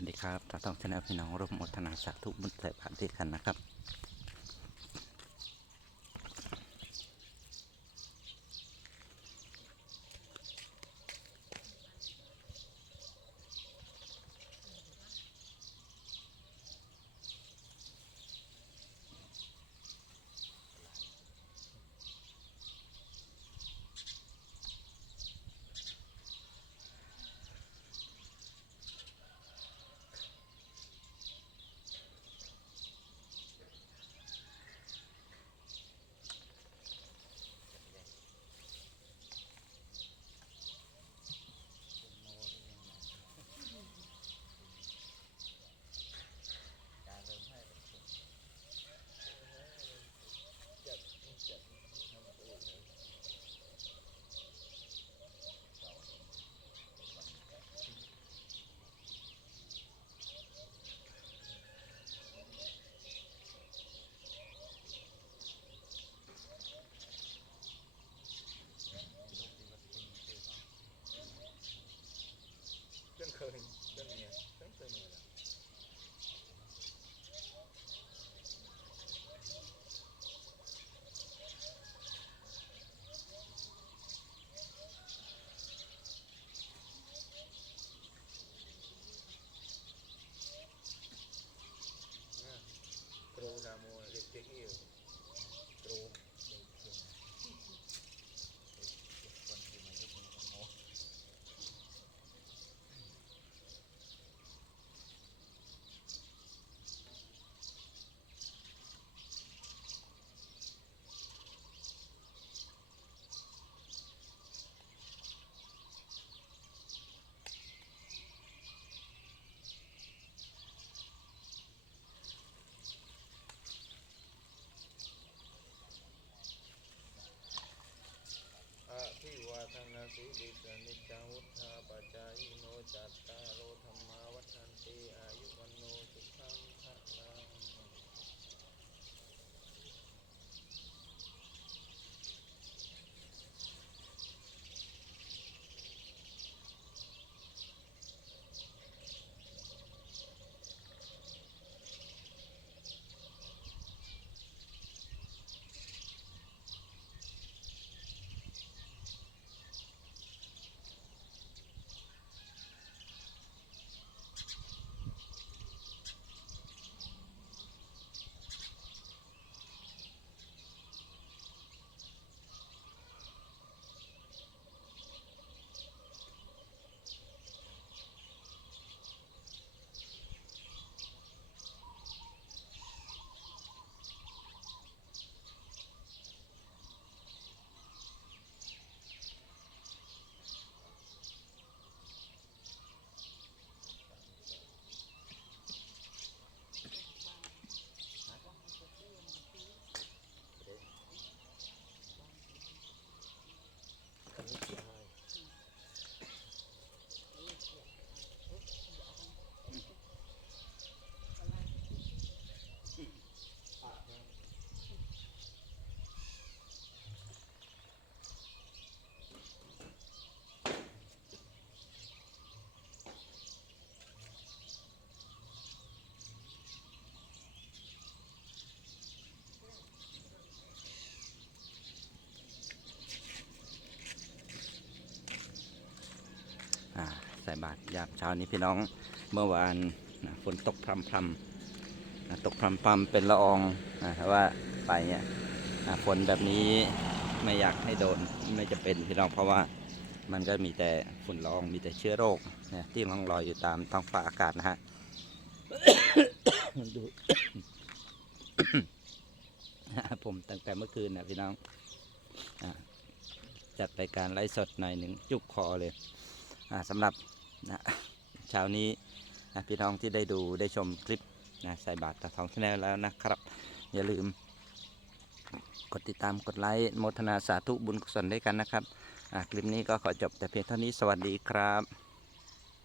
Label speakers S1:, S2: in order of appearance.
S1: วัสดีครับตาต้องชนะพี่น้องร่วมอดทนาสาธุบุญใส่บาตรด้วยกันนะครับ
S2: 你说你想我 ส่
S1: บาตรยามเช้านี้พี่น้องเมื่อวานนะฝนตกพรำพรำนะตกพรำพรำเป็นละอองนะแต่ว่าไปเนี่ยนะฝนแบบนี้ไม่อยากให้โดนไม่จะเป็นพี่น้องเพราะว่ามันก็มีแต่ฝุ่นละอองมีแต่เชื้อโรคนะที่ล่องลอยอยู่ตามท้องฟ้าอากาศนะฮะดูผมตั้งแต่เมื่อคืนนะพี่น้องอจัดรายการไลฟ์สดหน่อยหนึ่งจุกคอเลยสำหรับ นะเช้านี้นะพี่น้องที่ได้ดูได้ชมคลิปนะใส่บาตรตาทองชนแนลแล้วนะครับ อย่าลืม กดติดตามกดไลค์โมทนาสาธุบุญกุศลด้วยกันนะครับคลิปนี้ก็ขอจบแต่เพียงเท่านี้สวัสดีครับ